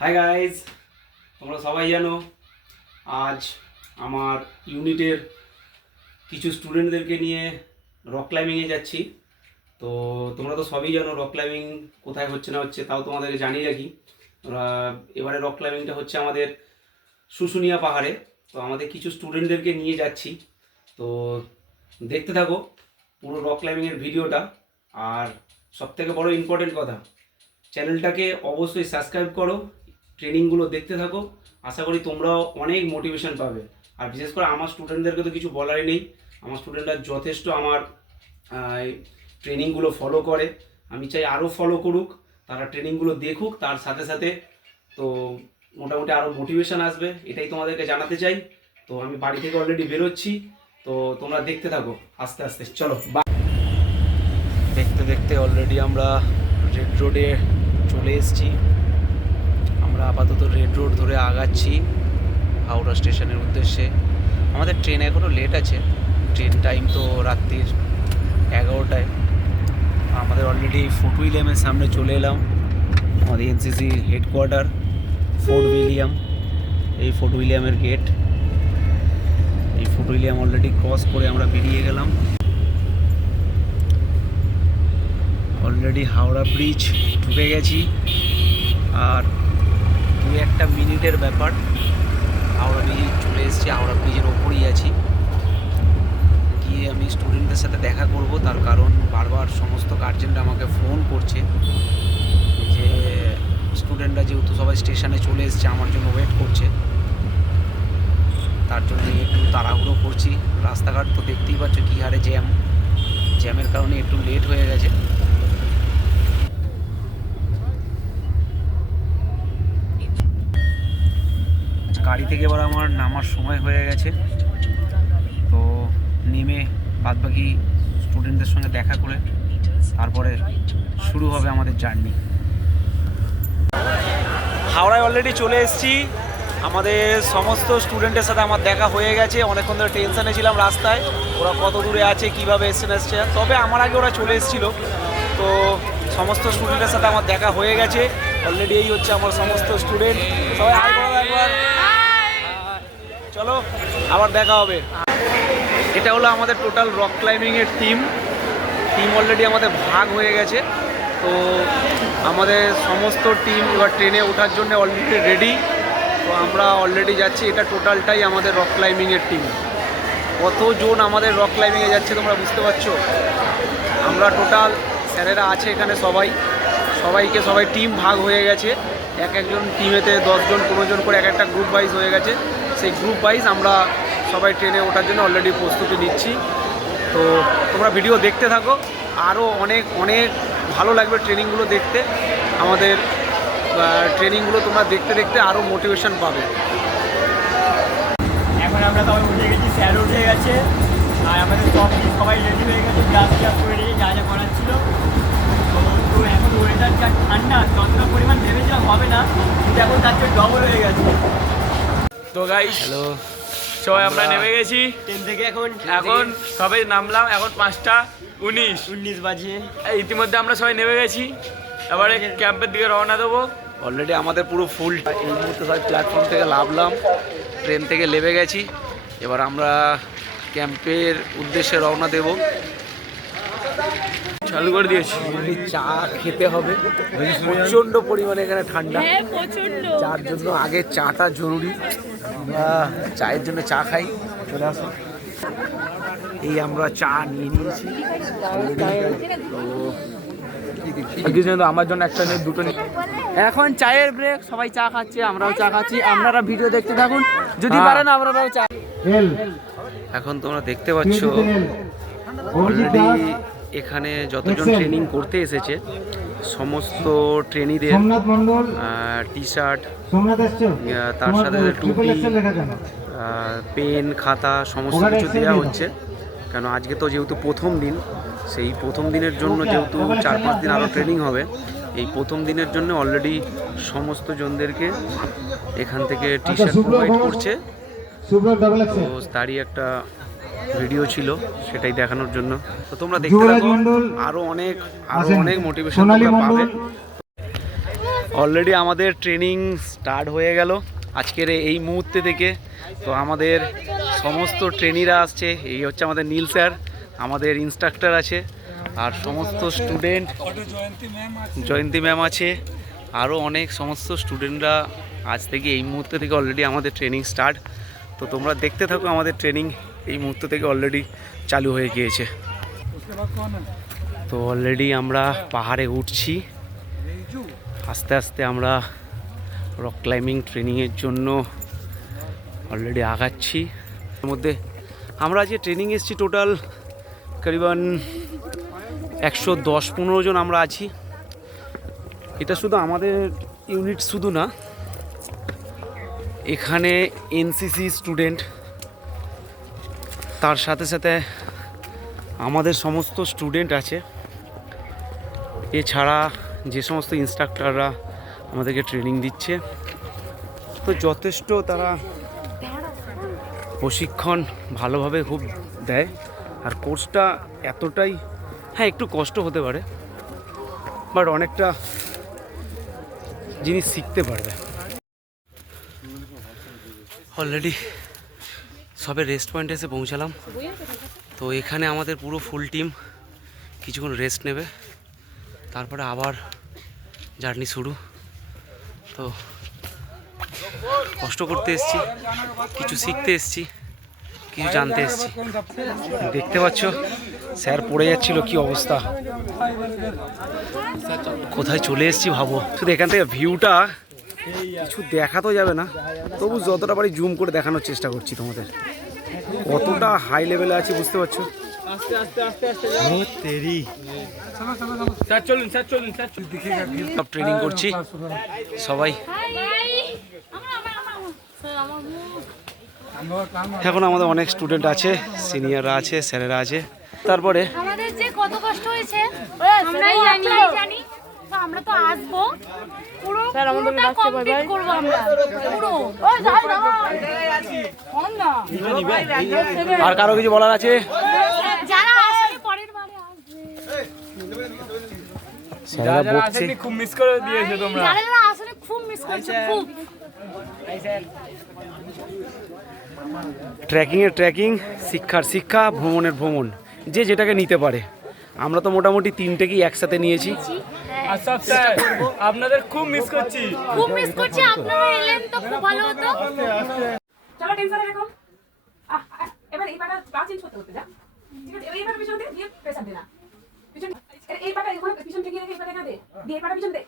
Hi guys, তোমরা সবাই জানো আজ আমার ইউনিটের কিছু স্টুডেন্টদেরকে নিয়ে রক ক্লাইম্বিংয়ে যাচ্ছি। তো তোমরা তো সবই জানো রক ক্লাইম্বিং কোথায় হচ্ছে না হচ্ছে, তাও তোমাদেরকে জানিয়ে রাখি। এবারে রক ক্লাইম্বিংটা হচ্ছে আমাদের শুশুনিয়া পাহাড়ে। তো আমাদের কিছু স্টুডেন্টদেরকে নিয়ে যাচ্ছি, তো দেখতে থাকো পুরো রক ক্লাইম্বিংয়ের ভিডিওটা। আর সবথেকে বড় ইম্পর্টেন্ট কথা, চ্যানেলটাকে অবশ্যই সাবস্ক্রাইব করো, ট্রেনিংগুলো দেখতে থাকো। আশা করি তোমরাও অনেক মোটিভেশন পাবে। আর বিশেষ করে আমার স্টুডেন্টদেরকে তো কিছু বলারই নেই, আমার স্টুডেন্টরা যথেষ্ট আমার ট্রেনিংগুলো ফলো করে। আমি চাই আরও ফলো করুক, তারা ট্রেনিংগুলো দেখুক, তার সাথে সাথে তো মোটামুটি আরও মোটিভেশন আসবে, এটাই তোমাদেরকে জানাতে চাই। তো আমি বাড়ি থেকে অলরেডি বেরোচ্ছি, তো তোমরা দেখতে থাকো আস্তে আস্তে। চলো দেখতে দেখতে অলরেডি আমরা রেড রোডে চলে এসেছি। আমরা আপাতত রেড রোড ধরে আগাচ্ছি হাওড়া স্টেশনের উদ্দেশ্যে। আমাদের ট্রেন এখনও লেট আছে, ট্রেন টাইম তো রাত্রির 11টায়। আমাদের অলরেডি ফোর্ট উইলিয়ামের সামনে চলে এলাম, আমাদের এনসিসি হেডকোয়ার্টার ফোর্ট উইলিয়াম। এই ফোর্ট উইলিয়ামের গেট, এই ফোর্ট উইলিয়াম অলরেডি ক্রস করে আমরা বেরিয়ে গেলাম। অলরেডি হাওড়া ব্রিজ ঢুকে গেছি, আর 2-1 মিনিটের ব্যাপার হাওড়া ব্রিজ চলে এসেছি। হাওড়া ব্রিজের ওপরেই আছি, গিয়ে আমি স্টুডেন্টদের সাথে দেখা করব। তার কারণ বারবার সমস্ত গার্জেনরা আমাকে ফোন করছে যে স্টুডেন্টরা যেহেতু সবাই স্টেশনে চলে এসেছে আমার জন্য ওয়েট করছে, তার জন্য একটু তাড়াহুড়ো করছি। রাস্তাঘাট তো দেখতেই পাচ্ছ কী হারে জ্যামের কারণে একটু লেট হয়ে গেছে। গাড়ি থেকে এবার আমার নামার সময় হয়ে গেছে, তো নেমে বাদবাকি স্টুডেন্টদের সঙ্গে দেখা করে তারপরে শুরু হবে আমাদের জার্নি। হাওড়ায় অলরেডি চলে এসেছি, আমাদের সমস্ত স্টুডেন্টের সাথে আমার দেখা হয়ে গেছে। অনেকক্ষণ ধরে টেনশানে ছিলাম রাস্তায়, ওরা কত দূরে আছে, কীভাবে এসছে। তবে আমার আগে ওরা চলে এসেছিলো, তো সমস্ত স্টুডেন্টের সাথে আমার দেখা হয়ে গেছে অলরেডি। এই হচ্ছে আমার সমস্ত স্টুডেন্ট, সবাই হাই করো একবার। চলো আবার দেখা হবে। এটা হলো আমাদের টোটাল রক ক্লাইম্বিংয়ের টিম অলরেডি আমাদের ভাগ হয়ে গেছে। তো আমাদের সমস্ত টিম এবার ট্রেনে ওঠার জন্য অলরেডি রেডি। তো আমরা অলরেডি যাচ্ছি, এটা টোটালটাই আমাদের রক ক্লাইম্বিংয়ের টিম। কতজন আমাদের রক ক্লাইম্বিংয়ে যাচ্ছে তোমরা বুঝতে পারছো। আমরা টোটাল স্যারেরা আছে এখানে, সবাই টিম ভাগ হয়ে গেছে। একজন টিমেতে 10 জন 15 জন করে একটা গ্রুপ ওয়াইজ হয়ে গেছে। সেই গ্রুপ ওয়াইজ আমরা সবাই ট্রেনে ওঠার জন্য অলরেডি প্রস্তুতি নিচ্ছি। তো তোমরা ভিডিও দেখতে থাকো, আরও অনেক ভালো লাগবে ট্রেনিংগুলো দেখতে। আমাদের ট্রেনিংগুলো তোমরা দেখতে দেখতে আরও মোটিভেশন পাবে। এখন আমরা সবাই উঠে গেছি, স্যার উঠে গেছে, আর আমাদের সবাই রেডি হয়ে গেছে, গ্লাস করে নিয়ে যা করার ছিল। তো এখন ওয়েদার যা ঠান্ডা, যতটা পরিমাণ ভেবেছিলাম হবে না, কিন্তু এখন তার চেয়ে ডবল হয়ে গেছে। তো গাইস, হ্যালো, সবাই আমরা নেমে গেছি ট্রেন থেকে। এখন সবাই নামলাম, এখন 5:19 বাজে। ইতিমধ্যে আমরা সবাই নেমে গেছি, এবারে ক্যাম্পের দিকে রওনা দেবো। অলরেডি আমাদের পুরো ফুল এই মুহূর্তে সবাই প্ল্যাটফর্ম থেকে নামলাম, ট্রেন থেকে নেমে গেছি। এবার আমরা ক্যাম্পের উদ্দেশ্যে রওনা দেব। চালু করে দিয়েছি, চা খেতে হবে, প্রচণ্ড পরিমাণে এখানে ঠান্ডা, চার জন্য আগে চাটা জরুরি। চায়ের জন্য চা খাই, চলে আসো। এই আমরা চা নিয়ে নিয়েছি, আমার জন্য একটা নিয়ে দুটো নিয়ে। এখন চায়ের ব্রেক, সবাই চা খাচ্ছে, আমরাও চা খাচ্ছি। আপনারা ভিডিও দেখতে থাকুন, যদি পারেন আপনারাও চা। এখন তোমরা দেখতে পাচ্ছ অলরেডি এখানে যতজন ট্রেনিং করতে এসেছে সমস্ত ট্রেনিদের টি শার্ট, তার সাথে টুপি, পেন, খাতা সমস্ত কিছু দেওয়া হচ্ছে। কেন আজকে তো যেহেতু প্রথম দিন, সেই প্রথম দিনের জন্য যেহেতু 4-5 দিন আরও ট্রেনিং হবে, এই প্রথম দিনের জন্য অলরেডি সমস্ত জনদেরকে এখান থেকে টি শার্ট প্রোভাইড করছে। তো তারই একটা ভিডিও ছিল, সেটাই দেখানোর জন্য। তো তোমরা দেখতে থাকো, আরও অনেক মোটিভেশন তোমরা পাবে। অলরেডি আমাদের ট্রেনিং স্টার্ট হয়ে গেল আজকের এই মুহূর্তে থেকে। তো আমাদের সমস্ত ট্রেনিরা আসছে, এই হচ্ছে আমাদের নীল স্যার, আমাদের ইনস্ট্রাক্টর আছে, আর সমস্ত স্টুডেন্ট, জয়ন্তী ম্যাম আছে, আরও অনেক সমস্ত স্টুডেন্টরা আজ থেকে এই মুহূর্তে থেকে অলরেডি আমাদের ট্রেনিং স্টার্ট। তো তোমরা দেখতে থাকো, আমাদের ট্রেনিং এই মুহূর্ত থেকে অলরেডি চালু হয়ে গিয়েছে। তো অলরেডি আমরা পাহাড়ে উঠছি, আস্তে আস্তে আমরা রক ক্লাইম্বিং ট্রেনিংয়ের জন্য অলরেডি আগাচ্ছি। এর মধ্যে আমরা যে ট্রেনিং এসেছি টোটাল করিবান 110-15 জন আমরা আছি। এটা শুধু আমাদের ইউনিট শুধু না, এখানে এনসিসি স্টুডেন্ট, তার সাথে সাথে আমাদের সমস্ত স্টুডেন্ট আছে, এছাড়া যে সমস্ত ইনস্ট্রাক্টররা আমাদেরকে ট্রেনিং দিচ্ছে। তো যথেষ্ট তারা প্রশিক্ষণ ভালোভাবে খুব দেয়। আর কোর্সটা এতটাই, হ্যাঁ একটু কষ্ট হতে পারে, বাট অনেকটা জিনিস শিখতে পারবে। অলরেডি সবে রেস্ট পয়েন্টে এসে পৌঁছালাম। তো এখানে আমাদের পুরো ফুল টিম কিছুক্ষণ রেস্ট নেবে, তারপরে আবার জার্নি শুরু। তো কষ্ট করতে এসেছি, কিছু শিখতে এসেছি, কিছু জানতে এসেছি। দেখতে পাচ্ছ স্যার পড়ে যাচ্ছিল, কি অবস্থা, কোথায় চলে এসেছি ভাবো। শুধু এখান থেকে ভিউটা কিছু দেখা তো যাবে না, তবু যতটা পারি জুম করে দেখানোর চেষ্টা করছি তোমাদের, কতটা হাই লেভেলে আছি বুঝতে পারছো। সব ট্রেনিং করছি সবাই। এখন আমাদের অনেক স্টুডেন্ট আছে, সিনিয়ররা আছে, স্যারেরা আছে। তারপরে আমাদের যে কত কষ্ট হয়েছে আমরাই জানি। তো আমরা তো আসবো, পুরো পুরোটা কমপ্লিট করব আমরা পুরো। আর কারো কিছু বলার আছে? যারা আসলে পরের বারে আসবে, স্যারেরা বলছে খুব মিস করে দিয়েছে তোমরা। যারা আসলে খুব মিস করছে, খুব। ট্রেকিংয়ের ট্রেকিং, শিক্ষার শিক্ষা, ভ্রমণের ভ্রমণ, যে যেটাকে নিতে পারে। আমরা তো মোটামুটি তিনটেকেই একসাথে নিয়েছি। আচ্ছা স্যার, আপনাদের খুব মিস করছি। খুব মিস করছি, আপনারা এলেন তো খুব ভালো হতো। চলো টেনশন রাখো। এবার এই পাটা পা চেঞ্জ করতে হতে যা, ঠিক আছে? এই পাটা পিছন দিয়ে দিয়ে প্রেসার দে না, পিছন এই পাটা এখানে পিছন থেকে রেখে এই পাটা দে, দিয়ে এই পাটা পিছন দে,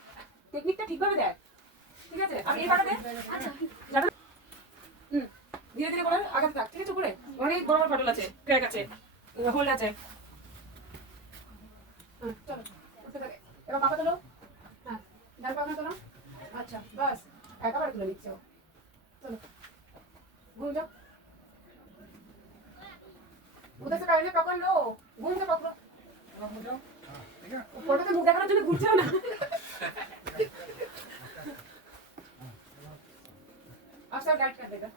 টেকনিকটা ঠিকভাবে দেখ, ঠিক আছে? আর এই পাটা দে, আচ্ছা যাবে। ধীরে ধীরে করে আগাতে থাক, ঠিক আছে? উপরে অনেক বড় বড় ফাটল আছে, ক্র্যাক আছে, হোল আছে। চলো উঠতে থাকে, এবার মাথা তোলো। হ্যাঁ, ডান পা তোলো। আচ্ছা বাস, একেবারে তুলে নিচ্ছ। চলো घूम जाओ, उधर से पहले पकड़ लो, घूम के पकड़ो। फोटो तो मुंह देखाনোর জন্য ঘুরছেও না। अब सर गाइड कर देगा।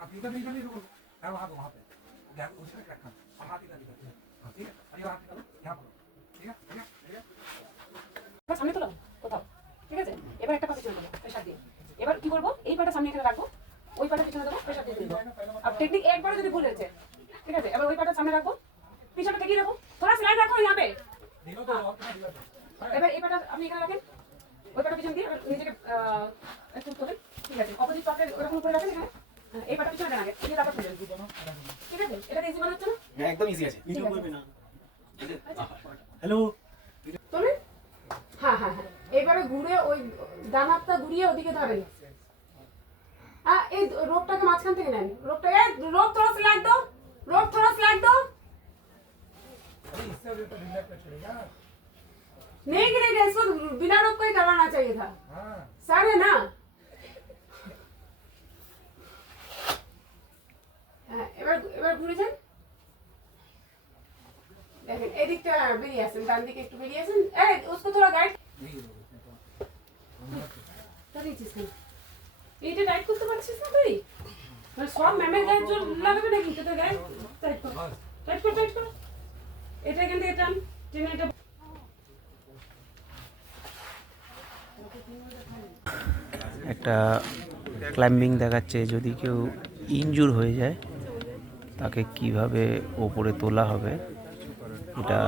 आप इधर नहीं रुको, है वहाँ पे गैप उसी पे रखना, हाथ इधर ठीक है? अभी हाथ निकालो, यहाँ पकड़ो, ठीक है? बस सामने তোলো কোথাও, ঠিক আছে? এবার একটা পা পিছনে তোলো প্রেসার দিয়ে। এবার কি করব, এই পাটা সামনে এখানে রাখবো, ওই পাটা পিছনে দেবো, প্রেসার দিয়ে দেবো। अब टेक्निक একবারও যদি ভুল হয়েছে, ঠিক আছে? এবার ওই পাটা সামনে রাখবো, পিছনে টেকি রাখো, थोड़ा स्लाइड रखो यहाँ पे। এবার এই পাটা আপনি এখানে রাখেন, ওই পাটা পিছন দিয়ে নিজেকে একটু তোলেন, ঠিক আছে? অপোজিট পাটা ওরকম করে রাখেন এখানে, এই পাটা পিছনে রাখেন, এই তারপর ফেলে দিবেন, ঠিক আছে? এটা ইজি মনে হচ্ছে না? হ্যাঁ একদম ইজি আছে। ভিডিও করবে না। হ্যালো তোলেন। হ্যাঁ হ্যাঁ হ্যাঁ, এবারে ঘুরে ওই ডান হাতটা ঘুরিয়ে ওদিকে ধরেন। এই রোপটাকে মাঝখান থেকে নেন, রোপটা रोप थोड़ा सा लाइट दो, रोप थोड़ा सा लाइट दो। नहीं गिरेगा, इसको बिना रोप को ही करवाना चाहिए था। सर है ना, এবার এবার ঘুরে যান, দেখেন এদিকটা বেরিয়ে আসেন, ডান দিকে একটু বেরিয়ে আসেন। এই उसको थोड़ा गाइड করিয়েছিস না, এইটা গাইড করতে পারছিস না তুই? মানে সব ম্যামের গাইড জোর লাগাবে নাকি? তোদের গাইড টাইট কর, টাইট কর, টাইট কর। এটা এখান থেকে টান, টেনে এটা একটা ক্লাইম্বিং দেখাচ্ছে, যদি কেউ ইনজুর হয়ে যায় তাকে কিভাবে ওপরে তোলা হবে, এটা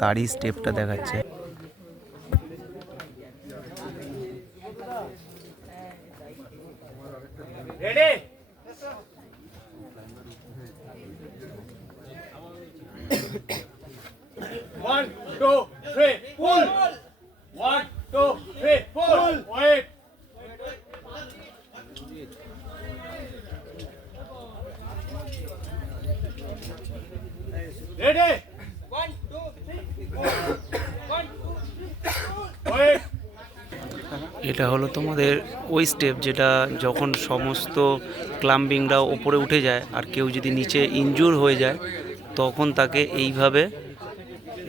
তারই স্টেপটা দেখাচ্ছে। One, two, three, pull. 1, 2, 3, pull. Wait. Ready? 1, 2, 3, 4. 1, 2, 3, wait. এটা হলো তোমাদের ওই স্টেপ যেটা যখন সমস্ত ক্লাম্বিংরা ওপরে উঠে যায় আর কেউ যদি নিচে ইনজুর হয়ে যায় তখন তাকে এইভাবে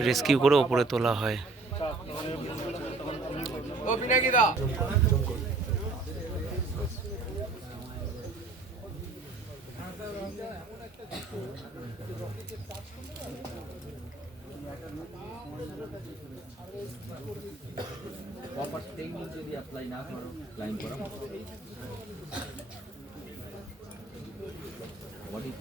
রেস্কিউ করে ওপরে তোলা হয়। প্রপার টেকনিক যদি অ্যাপ্লাই না করো ক্লাইম করা body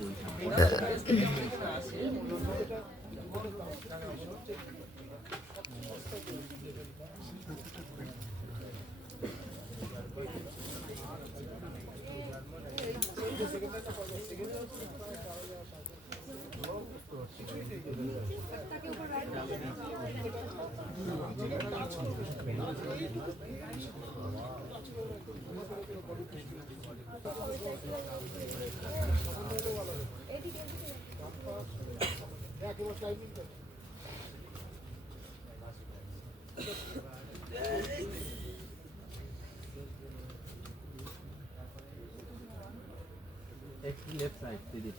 left side, did it.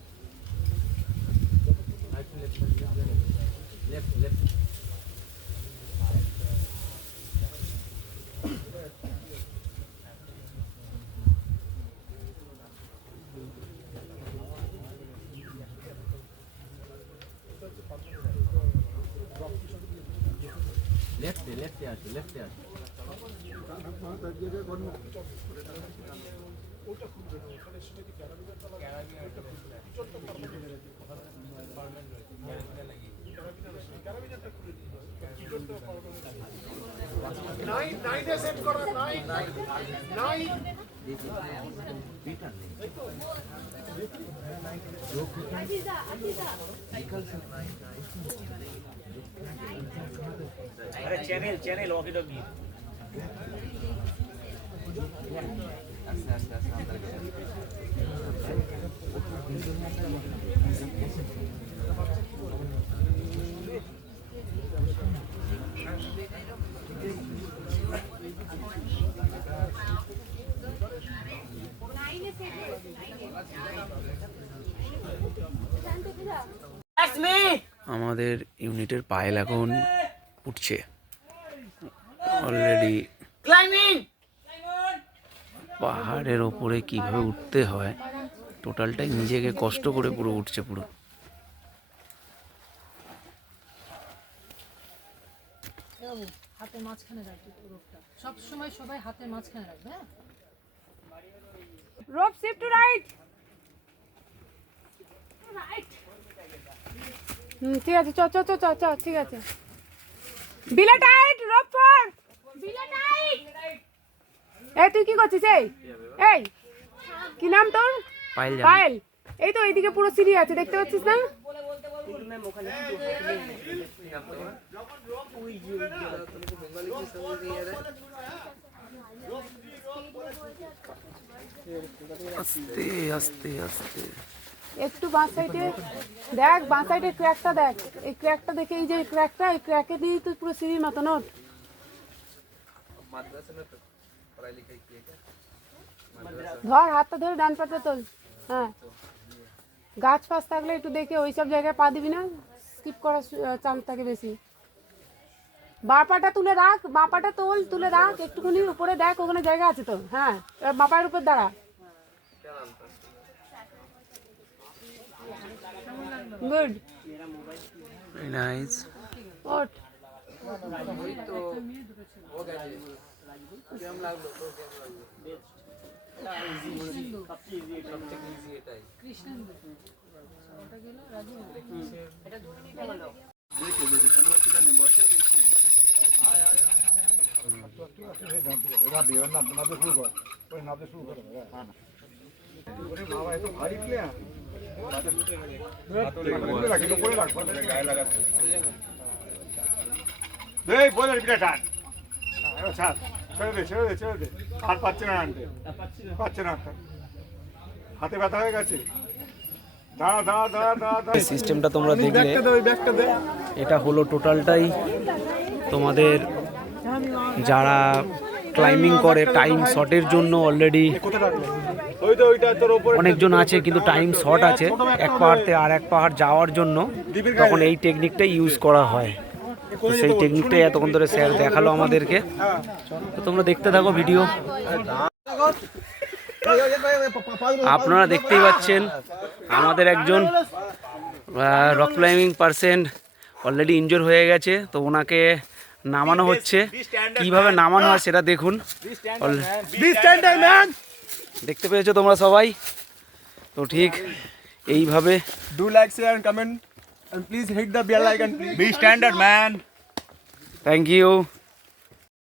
Right to left side, left. Left. अरे चैनल वॉकी टॉकी আমাদের ইউনিটের পায়েল এখন উঠছে অলরেডি। পাহাড়ের ওপরে কিভাবে উঠতে হয় টোটালটাই নিজেকে কষ্ট করে পুরো উঠছে পুরো। হাতের মাঝখানে রাখবে রোপটা সব সময়, সবাই হাতের মাঝখানে রাখবে। হ্যাঁ, রোপ শিফট টু রাইট। ঠিক আছে, চ ঠিক আছে। বিলে টাইট, রোপ ফর বিলে টাইট। এই তুই কি করছিস? এই কি নাম তোর? পায়েল। এই তো এইদিকে পুরো সিঁড়ি আছে, দেখতে পাচ্ছিস না? আস্তে আস্তে আস্তে একটু বাঁ সাইডে দেখ, বাঁ সাইডের ক্র্যাকটা দেখ। এই ক্র্যাকটা দেখে, এই যে ক্র্যাকটা, এই ক্র্যাকে দিয়েই তুই পুরো সিঁড়ির মতো নোট। ধর হাতটা ধরে ডান পাটা তোল। হ্যাঁ, গাছ ফাছ থাকলে একটু দেখে ওই সব জায়গায় পা দিবি না, স্কিপ করার চান্স থাকে বেশি। বাঁ পাটা তুলে রাখ, বাঁ পাটা তুলে রাখ একটুখানি উপরে, দেখ ওখানে জায়গা আছে তো। হ্যাঁ, এবার বাঁ পায়ের উপর দাঁড়া। Good, very nice. ওঠ। কৃষ্ণেন্দু সবচেয়ে ইজি এটাই। কৃষ্ণেন্দু ওটা গেল রাজু হাতে ব্যথা হয়ে গেছে। দাঁড়া দাঁড়া দাঁড়া দাঁড়া দাঁড়া। সিস্টেমটা তোমরা দেখলে, এটা হলো টোটালটাই তোমাদের যারা ক্লাইম্বিং করে টাইম শর্টের জন্য অলরেডি অনেকজন আছে, কিন্তু টাইম শর্ট আছে এক পাহাড়তে আর এক পাহাড় যাওয়ার জন্য, তখন এই টেকনিকটাই ইউজ করা হয়। তো সেই টেকনিকটাই এতক্ষণ ধরে স্যার দেখালো আমাদেরকে, তো তোমরা দেখতে থাকো ভিডিও। আপনারা দেখতেই পাচ্ছেন আমাদের একজন রক ক্লাইম্বিং পারসন অলরেডি ইনজোর হয়ে গেছে, তো ওনাকে নামানো হচ্ছে। কিভাবে নামানো হয় সেটা দেখুন। দেখতে পেয়েছো তোমরা সবাই, তো ঠিক এইভাবে do like share and comment and please hit the bell icon please. Be standard man. Thank you.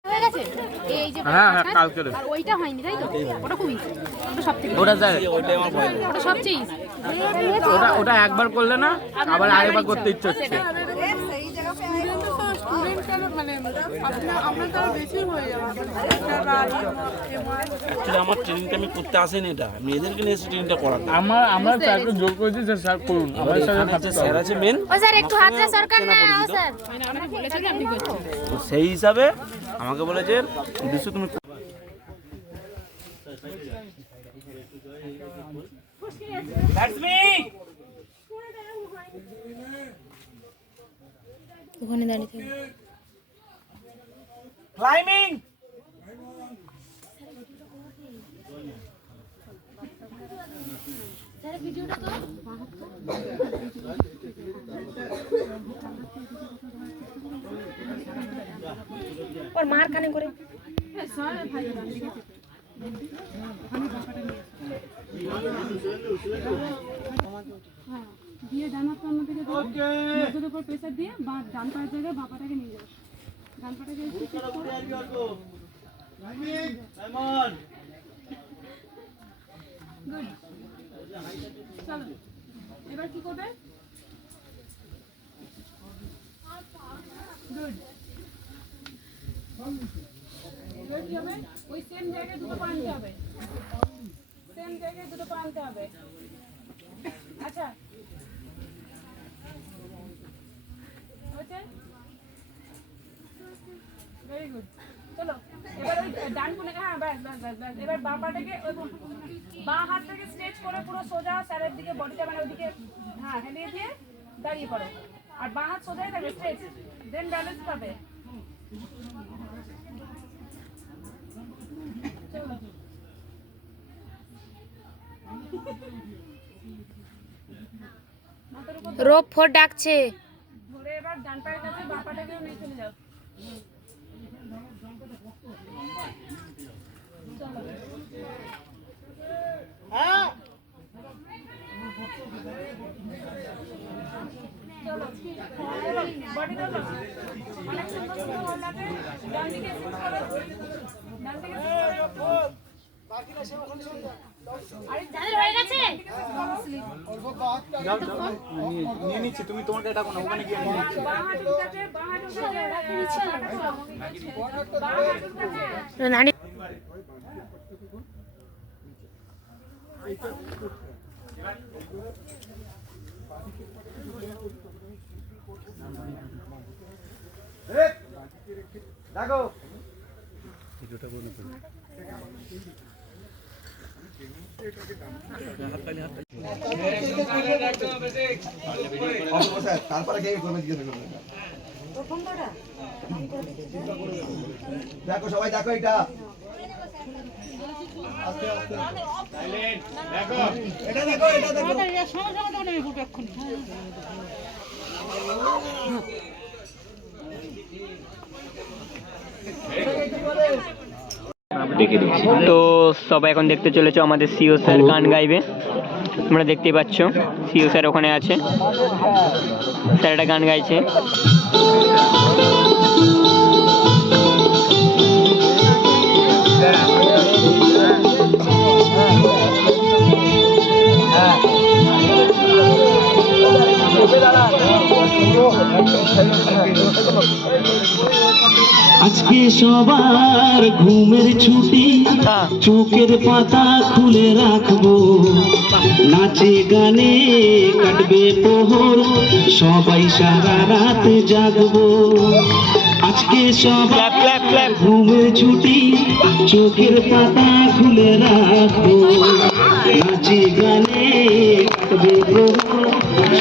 হয়ে গেছে এই যে হ্যাঁ কালকে আর ওইটা হয়নি তাই তো? ওটা খুবই ওটা সবথেকে ওটা স্যার ওটা সবচেয়ে easy। ওটা একবার করলে না আবার আরেকবার করতে ইচ্ছে হচ্ছে। অ্যাকচুয়ালি আমার ট্রেনিংটা আমি করতে আসেনি, এটা মেয়েদেরকে নিয়ে ট্রেনিংটা করানো। আমরা স্যারকে জোর করেছি যে স্যার করুন, আমাদের সাথে স্যার আছে মেন, ও স্যার একটু হাতটা সরকার না ও স্যার। তো সেই হিসাবে আমাকে বলেছে বিশু তুমি ওখানে দাঁড়িয়ে থাকো। ক্লাইম্বিং। স্যার ভিডিওটা তো ওর মার কানে করে দিয়ে ডানা তো আমাদেরকে নজরের উপর প্রেসার দিয়ে বা ডান পায়ের জায়গায় বাঁ পাটাকে নিয়ে যাবে। ডান পাটাকে একটু ঠিক করো। গুড, চলো এবার কি করবে? গুড, এবার কি হবে? ওই সেম জায়গায় দুটো পা আনতে হবে, সেম জায়গায় দুটো পা আনতে হবে। আচ্ছা হচ্ছে, ভেরি গুড। চলো এবার ওই ডান কোণে, হ্যাঁ ব্যাস ব্যাস ব্যাস ব্যাস। এবার বাঁ পাটাকে বাঁ হাতটাকে স্ট্রেচ করে পুরো সোজা স্যারের দিকে বডিটা মানে ওদিকে হ্যাঁ হেলিয়ে দিয়ে দাঁড়িয়ে পড়ো, আর বাঁ হাত সোজাই থাকবে স্ট্রেচ, দেন ব্যালেন্স পাবে। চলো রোপ ফোর ডাকছে। ধরে এবার ডান পায়ের কাছে বাঁ পাটাকেও নিয়ে চলে যাও। চলো বডি তোলো, অনেক সুন্দর সুন্দর হোল্ড আছে। ডান দিকে স্কুপ করো, ডান দিকে স্কুপ করো। আরে যাদের হয়ে গেছে নিয়ে নিচ্ছি, তুমি তোমার এটা কোন ওখানে গিয়ে নিয়ে নিচ্ছি। বাঁ হাত উল্টাতে, বাঁ হাত উল্টাতে, বাঁ হাত উল্টাতে। নানি দেখো তারপরে কে করবে জিজ্ঞেস করবে দেখো সবাই দেখো এটা এটা দেখো এটা দেখো রেখে দিচ্ছি। তো সবাই এখন দেখতে চলেছো আমাদের সিও স্যার গান গাইবে। তোমরা দেখতেই পাচ্ছ সিও স্যার ওখানে আছে, স্যার একটা গান গাইছে। আজকে সবার ঘুমের ছুটি, চোখের পাতা খুলে রাখবো, নাচে গানে কাটবে প্রহর, সবাই সারা রাত জাগবো। আজকে সবার ঘুমের ছুটি, চোখের পাতা খুলে রাখবো, নাচে গানে কাটবে প্রহর,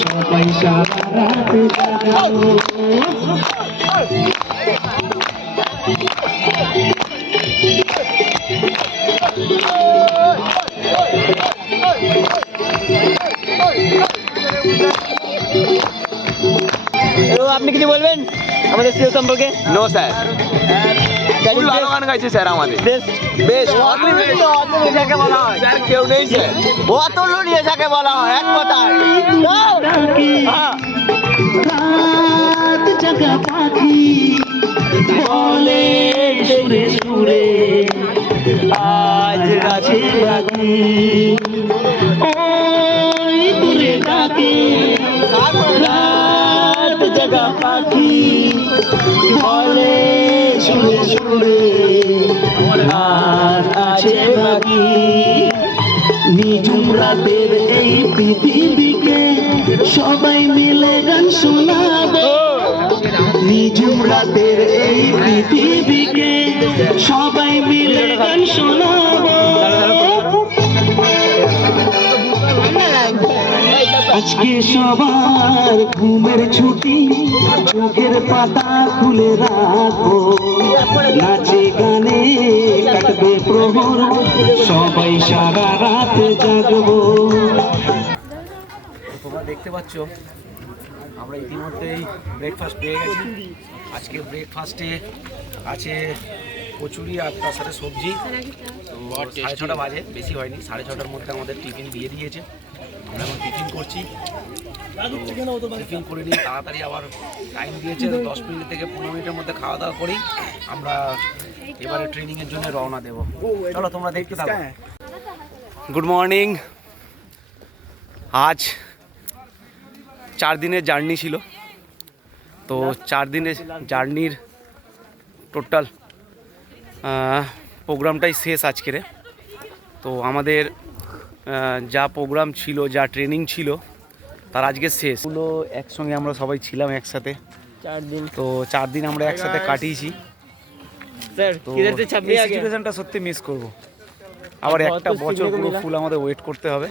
সবাই সারা রাত জাগবো। আপনি কিছু বলবেন আমাদের সিও সম্পর্কে? নো স্যার, খুব ভালো গান গাইছে স্যার আমাদের। বেশ যাকে বলা হয় স্যার, কেউ নেই স্যার, অতুলনীয় যাকে বলা হয় এক কথায়। রাত জাগা পাখি বলে সুরে সুরে, আজ রাতে রাতে ওই দূরে ডাকে, রাত জাগা পাখি বলে সুরে সুরে, আজ আছে বাকি। নিঝুম রাতের এই পৃথিবীকে সবাই মিলে গান শোনাবো, নিঝুম রাতের এই পৃথিবীকে সবাই মিলে গান শোনাবো। আজকে সবার ঘুমের ছুটি, চোখের পাতা খুলে রাখবো, নাচে গানে কাটবে প্রহর, সবাই সারা রাত জাগবো। তোমরা দেখতে পাচ্ছ আমরা ইতিমধ্যেই ব্রেকফাস্ট পেয়ে গেছি। আজকে ব্রেকফাস্টে আছে কচুরি আর তার সাথে সবজি। তো 6:30 বাজে, বেশি হয়নি, 6:30টার মধ্যে আমাদের টিফিন দিয়ে দিয়েছে। আমরা এখন টিফিন করছি, টিফিন করে নিয়ে তাড়াতাড়ি আবার টাইম দিয়েছে 10 মিনিট থেকে 15 মিনিটের মধ্যে খাওয়া দাওয়া করি আমরা এবারে ট্রেনিংয়ের জন্য রওনা দেব। চলো তোমরা দেখতে থাকো। Good morning. আজ 4 দিনের জার্নি ছিল, তো 4 দিনের জার্নির টোটাল প্রোগ্রামটাই শেষ আজকের। তো আমাদের যা প্রোগ্রাম ছিল, যা ট্রেনিং ছিল, তার আজকে শেষ। পুরো একসঙ্গে আমরা সবাই ছিলাম একসাথে 4 দিন। তো 4 দিন আমরা একসাথে কাটিয়েছি। তো এই সিচুয়েশনটা সত্যি মিস করব। আবার একটা বছর পুরো ফুল আমাদের ওয়েট করতে হবে,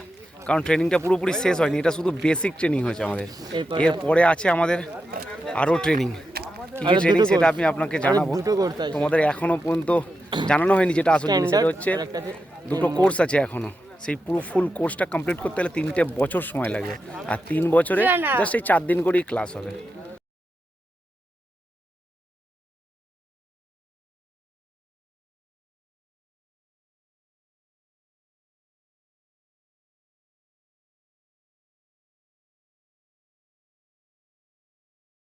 কারণ ট্রেনিংটা পুরোপুরি শেষ হয়নি। এটা শুধু বেসিক ট্রেনিং হয়েছে আমাদের। এরপরে আছে আমাদের আরও ট্রেনিং। কী কী ট্রেনিং সেটা আমি আপনাকে জানাবো। তোমাদের এখনও পর্যন্ত জানানো হয়নি যেটা আসল জিনিস, সেটা হচ্ছে 2টো কোর্স আছে এখনও। সেই পুরো ফুল কোর্সটা কমপ্লিট করতে হলে 3টে বছর সময় লাগে, আর 3 বছরে জাস্ট এই 4 দিন করেই ক্লাস হবে।